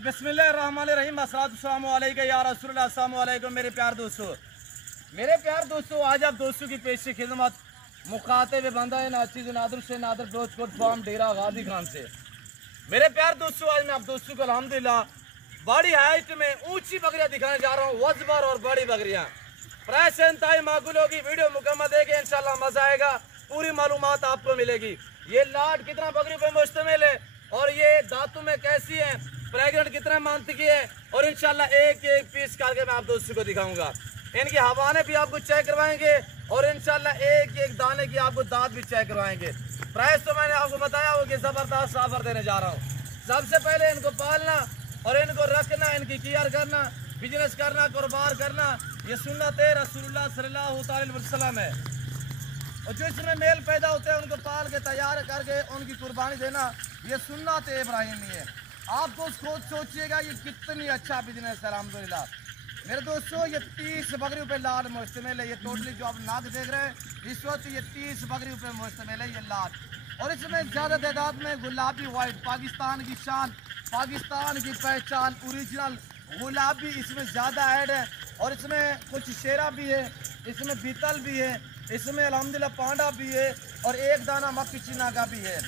बिस्मिल्लाहिर्रहमानिर्रहीम अस्सलाम वालेकुम या रसूलुल्लाह अस्सलाम वालेकुम मेरे प्यार दोस्तों आज आप दोस्तों की पेश खिदमत मुखातिब बंदा है नाचिज नादर से नादर ब्रोचकोट फार्म डेरा गाजी खान से। मेरे प्यार दोस्तों आज मैं आप दोस्तों को अल्हम्दुलिल्लाह बड़ी हाइट में ऊंची बकरियां दिखाने जा रहा हूँ, वजबर और बड़ी बकरियां। प्राइस इंतहाई माकूल होगी, वीडियो मुकम्मल देखें इंशाल्लाह मजा आएगा, पूरी मालूमात आपको मिलेगी। ये लाट कितना बकरी पे मुश्तमिल है और ये दांतों में कैसी है, प्रेगनेंट कितना मंथ की है और इंशाल्लाह एक एक पीस करके मैं आप दोस्तों को दिखाऊंगा। इनकी हवाने भी आपको चेक करवाएंगे और इंशाल्लाह एक एक दाने की आपको दांत भी चेक करवाएंगे। प्राइस तो मैंने आपको बताया हो कि ज़बरदस्त ऑफर देने जा रहा हूँ। सबसे पहले इनको पालना और इनको रखना, इनकी केयर करना, बिजनेस करना, कारोबार करना, ये सुन्नत है रसूलुल्लाह सल्लल्लाहु अलैहि वसल्लम है। और जो इसमें मेल पैदा होते हैं उनको पाल के तैयार करके उनकी कुर्बानी देना, ये सुन्नत है इब्राहिमी है। आप दोस्त खुद सोचिएगा ये कितनी अच्छा बिजनेस है अल्हम्दुलिल्लाह। मेरे दोस्तों ये 30 बकरियों पे लाट मुश्तमिल है। ये टोटली जो आप नाक देख रहे हैं इस वक्त ये 30 बकरियों पे मुश्तमिल है ये लाट। और इसमें ज़्यादा तादाद में गुलाबी वाइट, पाकिस्तान की शान, पाकिस्तान की पहचान, ओरिजिनल गुलाबी इसमें ज़्यादा ऐड है। और इसमें कुछ शेरा भी है, इसमें बीतल भी है, इसमें अल्हम्दुलिल्लाह पांडा भी है और एक दाना मक्खी चीना का भी है।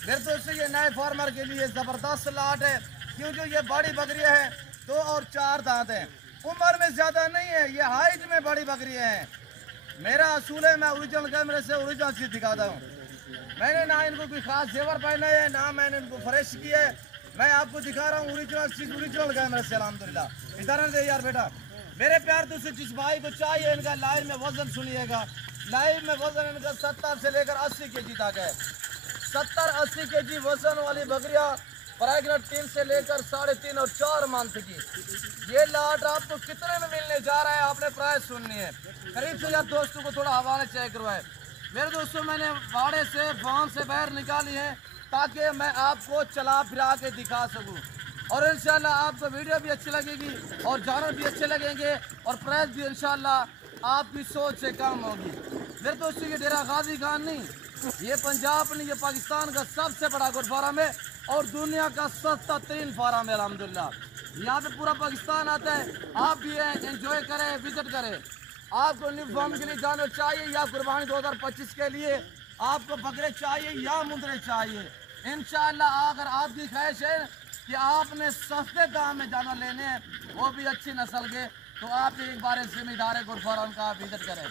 मेरे दोस्तों ये नए फार्मर के लिए ज़बरदस्त लाट है, क्यों जो ये बड़ी बकरियाँ हैं 2 और 4 दांत हैं, उम्र में ज़्यादा नहीं है, ये हाइट में बड़ी बकरियाँ हैं। मेरा असूल है मैं ओरिजिनल कैमरे से ओरिजिनल चीज़ दिखाता हूँ। मैंने ना इनको कोई ख़ास जेवर पहना है, ना मैंने इनको फ्रेश किया है, मैं आपको दिखा रहा हूँ ओरिजिनल चीज़ ओरिजिनल कैमरे से अल्हम्दुलिल्लाह। इधर दे यार बेटा। मेरे प्यार दोस्तों जिस भाई को चाहिए इनका लाइव में वज़न सुनिएगा, लाइव में वज़न इनका 70 से लेकर 80 kg तक है। 70-80 kg वजन वाली बकरियां प्रेगनेंट 3 से लेकर 3.5 और 4 मंथ की। ये लाट आपको कितने में मिलने जा रहा है आपने प्राइस सुननी है। करीब से यार दोस्तों को थोड़ा हवाले चेक करवाए। मेरे दोस्तों मैंने बाड़े से फार्म से बाहर निकाली है ताकि मैं आपको चला फिरा के दिखा सकूं और इंशाल्लाह आपको वीडियो भी अच्छी लगेगी और जानवर भी अच्छे लगेंगे और प्राइस भी इंशाल्लाह आपकी सोच से कम होगी। मेरे दोस्तों ये डेरा गाजी खान नहीं, ये पंजाब नहीं, ये पाकिस्तान का सबसे बड़ा गोट फार्म है और दुनिया का सस्ता तरीन फार्म है अल्हम्दुलिल्लाह। यहाँ पे पूरा पाकिस्तान आता है, आप भी हैं, एंजॉय करें, विजिट करें। आपको न्यू फार्म के लिए जानवर चाहिए या कुर्बानी 2025 के लिए आपको बकरे चाहिए या मुंदरे चाहिए, इंशाल्लाह अगर आपकी ख्वाहिश है कि आपने सस्ते दाम में जानवर लेने हैं वो भी अच्छी नस्ल के, तो आप एक बार जिम्मेदार गोट फार्म का विजिट करें।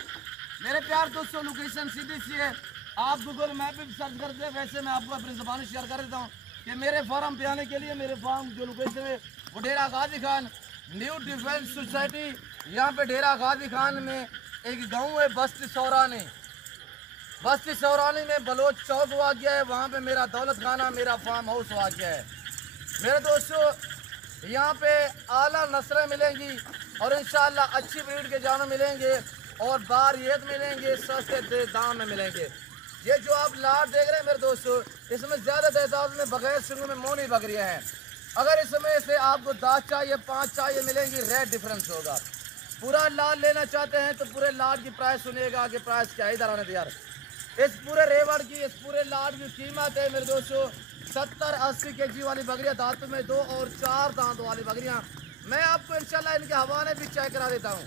मेरे प्यार दोस्तों लोकेशन सीधी सी है, आप गूगल मैप पे सर्च करते हैं, वैसे मैं आपको अपनी ज़बान शेयर कर देता हूँ कि मेरे फार्म पे आने के लिए मेरे फार्म जो लोकेशन है वो डेरा Ghazi Khan new defence society, यहाँ पे डेरा गाजी खान में एक गांव है बस्ती सौरानी। बस्ती सौरानी में बलोच चौक हुआ गया है, वहाँ पे मेरा दौलत खाना मेरा फार्म हाउस हुआ गया है। मेरे दोस्तों यहाँ पे आला नस्लें मिलेंगी और इंशाल्लाह अच्छी ब्रीड के जानवर मिलेंगे और बारियत मिलेंगे, सस्ते दाम में मिलेंगे। ये जो आप लाट देख रहे हैं मेरे दोस्तों इसमें ज़्यादा तादाद में बगैर सिंगों में मोनी बकरियाँ हैं। अगर इसमें से आपको 10 चाहिए 5 चाहिए मिलेंगी, रेट डिफरेंस होगा। पूरा लाट लेना चाहते हैं तो पूरे लाट की प्राइस सुनिएगा कि प्राइस क्या है। इधर आने यार, इस पूरे रेवड़ की इस पूरे लाट की कीमत है मेरे दोस्तों 70-80 kg वाली बकरियाँ, दांतों में 2 और 4 दांत वाली बकरियाँ। मैं आपको इंशाल्लाह इनके हवाले भी चेक करा देता हूँ।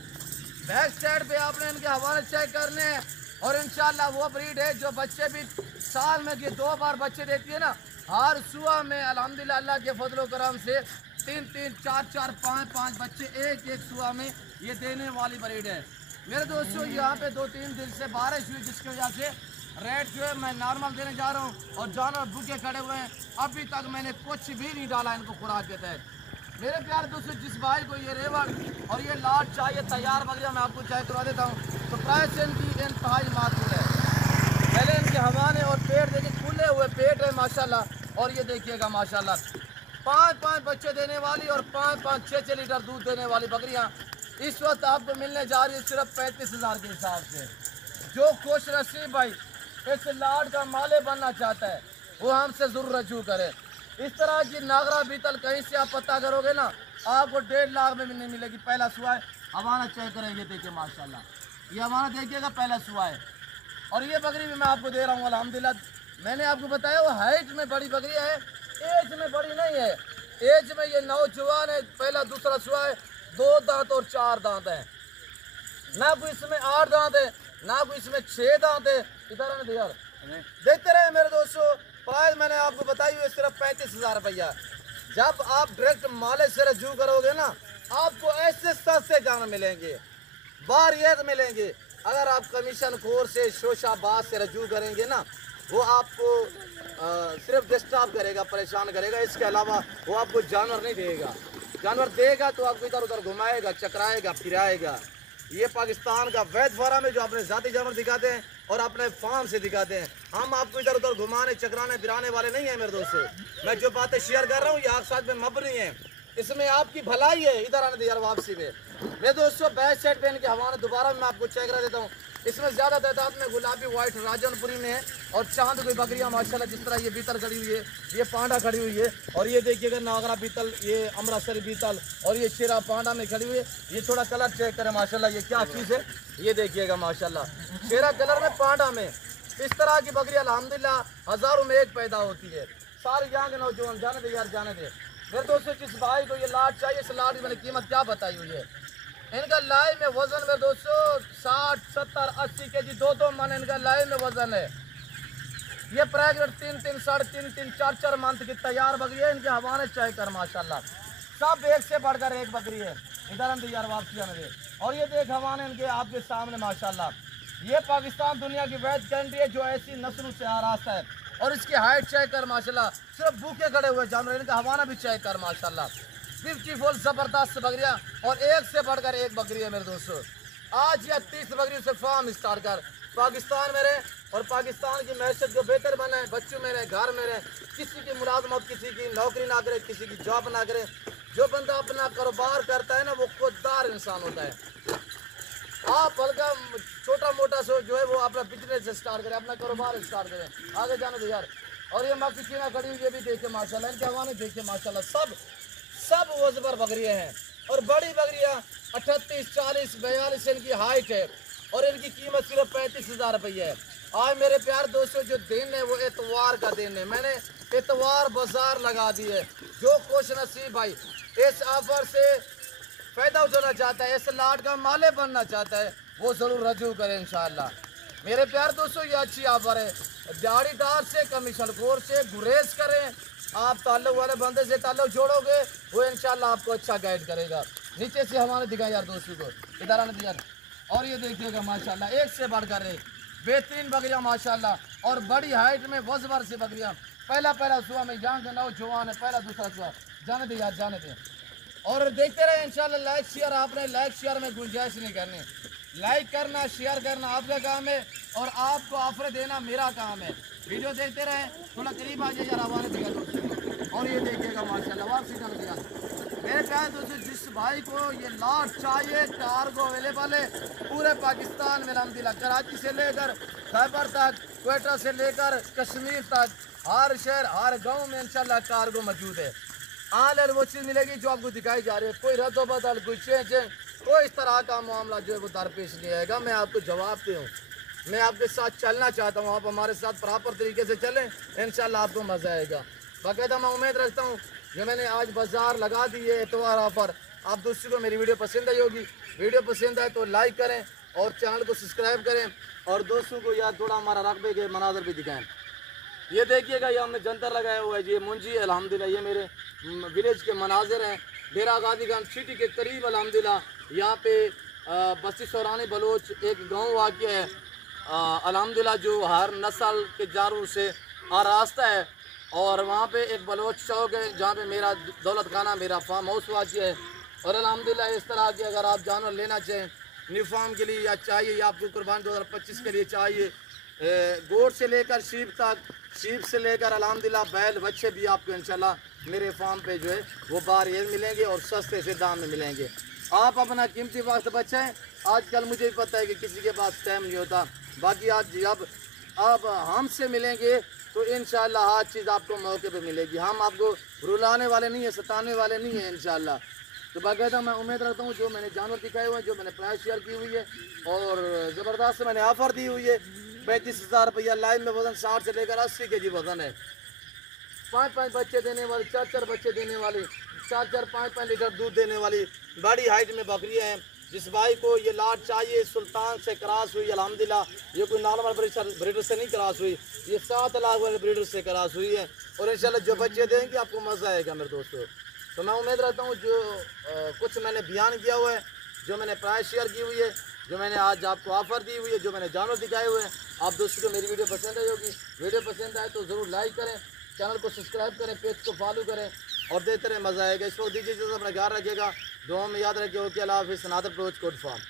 बैक साइड पे आपने इनके हवाले चेक करने हैं और इंशाल्लाह वो ब्रीड है जो बच्चे भी साल में 2 बार बच्चे देती है ना, हर सुबह में अल्हम्दुलिल्लाह अल्लाह के फजल करम से 3-3, 4-4, 5-5 बच्चे एक सुबह में ये देने वाली ब्रीड है। मेरे दोस्तों यहाँ पे 2-3 दिन से बारिश हुई जिसकी वजह से रेट जो है मैं नॉर्मल देने जा रहा हूँ और जानवर भूखे खड़े हुए हैं, अभी तक मैंने कुछ भी नहीं डाला इनको खुराक के तहत। मेरे प्यार दोस्तों जिस भाई को ये रेवड़ और ये लाट चाहिए तैयार बकरियाँ मैं आपको चेक करवा देता हूँ, तो प्राइस इनकी इंतहाई माकूल है। पहले इनके हवाने और पेट देखिए, खुले हुए पेट है माशाल्लाह। और ये देखिएगा माशाल्लाह 5-5 बच्चे देने वाली और 5-5, 6-6 लीटर दूध देने वाली बकरियाँ इस वक्त आपको मिलने जा रही है सिर्फ 35,000 के हिसाब से। जो खुश नसीब भाई इस लाट का माले बनना चाहता है वो हमसे ज़रूर रजू करे। इस तरह की नागरा बीतल कहीं से आप पता करोगे ना आपको 1.5 लाख में नहीं मिलेगी। पहला सुआ है, हवाना चेक करेंगे, देखिए माशाल्लाह ये हवाना देखिएगा पहला सुआ है। और ये बकरी भी मैं आपको दे रहा हूँ अल्हम्दुलिल्लाह। मैंने आपको बताया वो हाइट में बड़ी बकरी है, एज में बड़ी नहीं है। एज में ये नौजवान है, पहला दूसरा सुआ है, 2 दांत और 4 दांत हैं, ना कोई इसमें 8 दांत है, ना कोई इसमें 6 दांत है। इधर आने दे यार, देखते रहे मेरे दोस्तों। प्राइस मैंने आपको बताई हुई सिर्फ 35,000 रुपया। जब आप डायरेक्ट माले से रजू करोगे ना, आपको ऐसे सस्ते जानवर मिलेंगे, बारियत मिलेंगे। अगर आप कमीशन खोर से शोशाबाज से रजू करेंगे ना, वो आपको सिर्फ डिस्टर्ब करेगा, परेशान करेगा, इसके अलावा वो आपको जानवर नहीं देगा। जानवर देगा तो आपको इधर उधर घुमाएगा, चकराएगा, फिराएगा। ये पाकिस्तान का वैध फार्म है जो अपने जाती जानवर दिखाते हैं और अपने फार्म से दिखाते हैं। हम आपको इधर उधर घुमाने, चकराने, फिराने वाले नहीं हैं मेरे दोस्तों। मैं जो बातें शेयर कर रहा हूँ ये आप साथ में मबनी है, इसमें आपकी भलाई है। इधर आने दे यार वापसी में मेरे दोस्तों। बैक साइड पेन के हवाले दोबारा मैं आपको चेक करा देता हूँ। इसमें ज़्यादा तादाद में गुलाबी वाइट राजनपुरी में है और चांद कोई बकरियाँ माशाल्लाह, जिस तरह ये बीतल खड़ी हुई है, ये पांडा खड़ी हुई है, और ये देखिएगा नागरा बीतल, ये अमृतसरी बीतल, और ये शेरा पांडा में खड़ी हुई है। ये थोड़ा कलर चेक करें माशाल्लाह, ये क्या चीज़ है ये देखिएगा माशाल्लाह, शेरा कलर में पांडा में। इस तरह की बकरी अल्हम्दुलिल्लाह हज़ारों में एक पैदा होती है। सारे यहाँ के नौजवान जाने दे यार, जाने दे मेरे दोस्तों। जिस भाई को ये लाट चाहिए, इस लाट की मैंने कीमत क्या बताई हुई है। इनका लाइव में वजन में दोस्तों 60, 70, 80 केजी, 2-2 मन इनका लाइव में वजन है। ये प्रेगनेंट 3-3, 3.5, 4-4 मंथ की तैयार बकरी है। इनके हवाने चेक कर माशाल्लाह, सब एक से बढ़कर एक बकरी है। इधर हम यार वापसी आने दे, और ये देख हवाने इनके आपके सामने माशाल्लाह। ये पाकिस्तान दुनिया की वैध कंट्री है जो ऐसी नस्लों से आरास्ता है। और इसकी हाइट चेक कर माशाल्लाह, सिर्फ भूखे खड़े हुए जानवर। इनका हवाना भी चेक कर माशाल्लाह, 54 जबरदस्त बकरियां और एक से बढ़कर एक बकरी है मेरे दोस्तों। आज या 30 बकरी से फार्म स्टार्ट कर पाकिस्तान में रहे और पाकिस्तान की मैशत को बेहतर बनाए, बच्चों में रहे, घर में रहे, किसी की मुलाजमत, किसी की नौकरी ना करे, किसी की जॉब ना करे। जो बंदा अपना कारोबार करता है ना, वो खुददार इंसान होता है। आप हल्का छोटा मोटा सो जो है वो अपना बिजनेस स्टार्ट करें, अपना कारोबार स्टार्ट करें, आगे जाने दो यार। और ये मक्की चीना खड़ी हुई, ये भी देखे माशाल्लाह, इनके हवाने देखे माशाल्लाह, सब वजबर बकरियाँ हैं। और बड़ी बकरियाँ 38, 40, 42 इनकी हाइट है और इनकी कीमत सिर्फ 35,000 रुपये है। आज मेरे प्यार दोस्तों जो दिन है वो एतवार का दिन है, मैंने एतवार बाजार लगा दी है। जो खुश नसीब भाई इस ऑफर से फ़ायदा उठाना चाहता है, इस लाट का माले बनना चाहता है, वो ज़रूर रजू करें इंशाअल्लाह। मेरे प्यार दोस्तों ये अच्छी ऑफर है। दिहाड़ीदार से, कमीशन खोर से गुरेज करें। आप ताल्लुक वाले बंदे से ताल्लुक जोड़ोगे, वो इंशाल्लाह आपको अच्छा गाइड करेगा। नीचे से हमारे दिखाएं यार दोस्तों को, इधर आने दिया। और ये देखिएगा माशाल्लाह, एक से बढ़कर एक बेहतरीन बकरियाँ माशाल्लाह, और बड़ी हाइट में वजबर से बकरियाँ। पहला सुबह में यहाँ का नौजवान है, पहला दूसरा सुबह, जाने दे यार, जाने दे। और देखते रहे इंशाल्लाह। लाइक शेयर, आपने लाइक शेयर में गुंजाइश नहीं करनी, लाइक करना, शेयर करना आपका काम है और आपको ऑफर देना मेरा काम है। वीडियो देखते रहें, थोड़ा करीब आ जाए यार, आवाज़ दिखा दोस्तों। और ये देखिएगा माशाल्लाह, वापसी कर दिया मेरे प्यारे दोस्तों। जिस भाई को ये लाट चाहिए, कार्गो अवेलेबल है पूरे पाकिस्तान में अल्हम्दुलिल्लाह, कराची से लेकर खैबर तक, क्वेटा से लेकर कश्मीर तक, हर शहर हर गाँव में इंशाल्लाह कार्गो मौजूद है। ऑनलाइन वो चीज़ मिलेगी जो आपको दिखाई जा रही है, कोई रद्द बदल, कोई चेंज, कोई इस तरह का मामला जो है वो दरपेश नहीं आएगा। मैं आपको जवाब दे हूँ, मैं आपके साथ चलना चाहता हूँ, आप हमारे साथ प्रॉपर तरीके से चलें, इंशाल्लाह आपको मज़ा आएगा। बाकायदा मैं उम्मीद रखता हूँ जो मैंने आज बाज़ार लगा दी है एतवार ऑफर, आप दोस्तों को मेरी वीडियो पसंद आई होगी। वीडियो पसंद आए तो लाइक करें और चैनल को सब्सक्राइब करें, और दोस्तों को यार थोड़ा हमारा रकबे के मनाजर भी दिखाएँ। ये देखिएगा, ये हमने जंतर लगाया हुआ है, ये मुंजी अल्हम्दुलिल्लाह, ये मेरे विलेज के मनाजिर हैं। डेरा गाजी खान सिटी के करीब अल्हम्दुलिल्लाह यहाँ पे बस्ती सौरानी बलोच एक गांव वाक़ है अल्हम्दुलिल्लाह, जो हर नस्ल के जानवरों से आरास्ता है। और वहाँ पे एक बलोच चौक है जहाँ पे मेरा दौलत खाना, मेरा फार्म हाउस वाक़ है। और अल्हम्दुलिल्लाह इस तरह के अगर आप जानवर लेना चाहें न्यू फार्म के लिए या चाहिए, या आपको कुर्बानी 2025 के लिए चाहिए, गोट से लेकर शीप तक, शीप से लेकर अल्हम्दुलिल्लाह बैल बच्चे भी आपको इंशाल्लाह मेरे फार्म पे जो है वो बारियत मिलेंगे और सस्ते से दाम में मिलेंगे। आप अपना कीमती वक्त बचाएं। आजकल मुझे भी पता है कि किसी के पास टाइम नहीं होता, बाकी आज जब आप हमसे मिलेंगे तो इंशाल्लाह हर चीज़ आपको मौके पे मिलेगी। हम आपको रुलाने वाले नहीं हैं, सताने वाले नहीं हैं इंशाल्लाह। तो बाकायदा मैं उम्मीद रखता हूँ जो मैंने जानवर दिखाए हुए हैं, जो मैंने प्राइस शेयर की हुई है और ज़बरदस्त मैंने ऑफ़र दी हुई है। 35,000 रुपया लाइन में वजन 60 से लेकर 80 केजी वजन है। 5-5 बच्चे देने वाले, 4-4 बच्चे देने वाले 4-4, 5-5 लीटर दूध देने वाली बड़ी हाइट में बकरियाँ हैं। जिस भाई को ये लाट चाहिए, सुल्तान से क्रॉस हुई अल्हम्दुलिल्लाह, ये कोई नॉर्मल ब्रीडर से नहीं क्रॉस हुई, ये 7 लाख वाले ब्रीडर से क्रॉस हुई है। और इंशाल्लाह जो बच्चे देंगे आपको मज़ा आएगा मेरे दोस्तों। तो मैं उम्मीद रखता हूँ जो कुछ मैंने बयान किया हुआ है, जो मैंने प्राइस शेयर की हुई है, जो मैंने आज आपको ऑफ़र दी हुई है, जो मैंने जानवर दिखाए हुए हैं, आप दोस्तों को मेरी वीडियो पसंद आई होगी। वीडियो पसंद आए तो ज़रूर लाइक करें, चैनल को सब्सक्राइब करें, पेज को फॉलो करें और देते रहे, मज़ा आएगा। इस वक्त दीजिए अपना ख्याल रखिएगा, दुआ में याद रखिए। ओके, अल्लाह हाफ़िज़। नादर अप्रोच कोड फार्म।